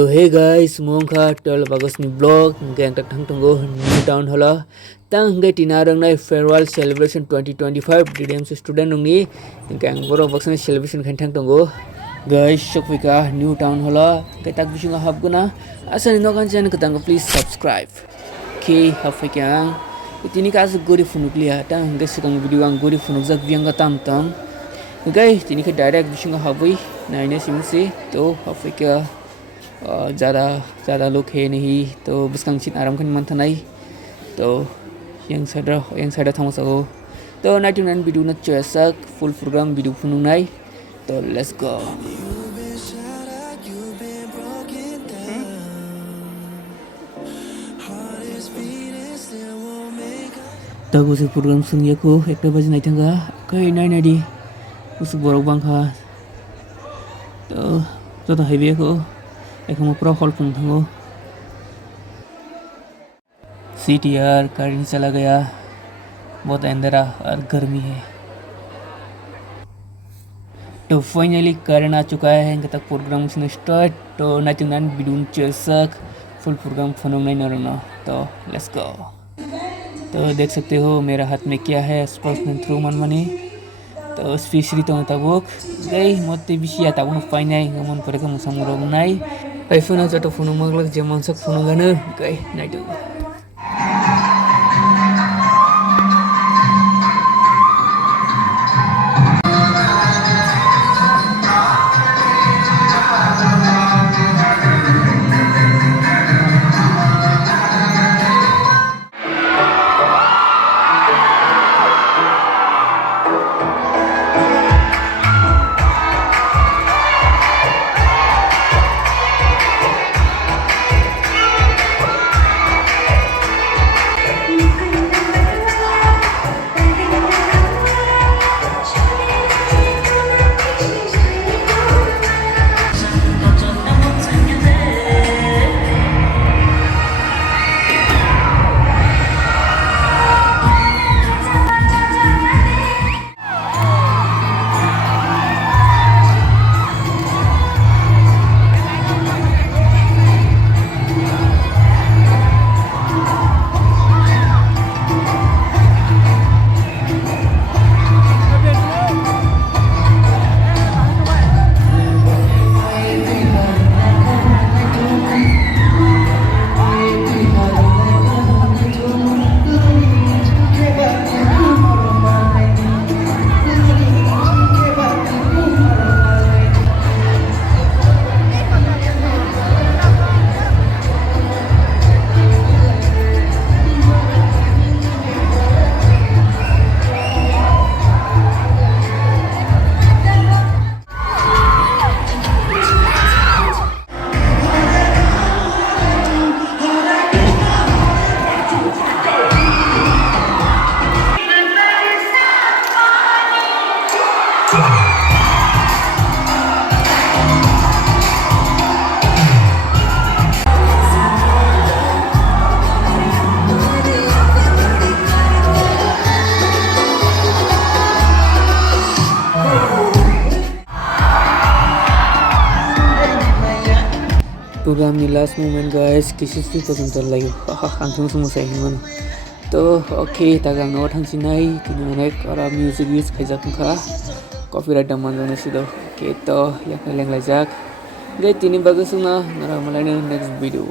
Hey guys, mongka 12 August ni vlog gang tak thang tunggu new town hall tang ngai tinarang nai Ferwall celebration 2025 DDM student nungi gang borok baksan celebration khan thang tunggu guys shokvika new town hall kai tak bisinga habguna asani nokan channel katang please subscribe ki hafika tini kas gori funuklia tang ngai sikang video ang gori funuk jak bianga tam tam gai tini ka direct bisinga habui naine simsi to hafika ज़्यादा लोग है नहीं तो बस कंचित आराम करने मन था नहीं तो yang साइड थामो सको तो 99 वीडियो न चेसक फुल प्रोग्राम वीडियो फुनु नहीं तो लेट्स गो तो उस प्रोग्राम सुनिए को एक बजे नहीं था कहीं नहीं दी उस बोरक बांखा तो हैवी को एक पूरा हॉल फुंग था सीटी यार गाड़ी चला गया बहुत अंधेरा और गर्मी है तो फाइनली कारण आ चुका है इनका तक प्रोग्राम से स्टार्ट तो 99 बिडून चेसक फुल प्रोग्राम फनों नहीं नरना तो लेट्स गो तो देख सकते हो मेरा हाथ में क्या है स्पोर्ट्समैन थ्रू मन मनी तो स्पेशली तो तबुक गई मोते बिसिया तबुक फाइनल गमन पर का मुसमुरग नाई iPhone aja to phone maglak jeman sak phone gana kai naidu program ni last moment guys kisis tu pun chal layo angthung sung sai man to okay tagang no thang sinai tini nek ara music use khaijak kha copyright daman jone sido okay to yak leng lajak gai tini bagus na ngara malai next video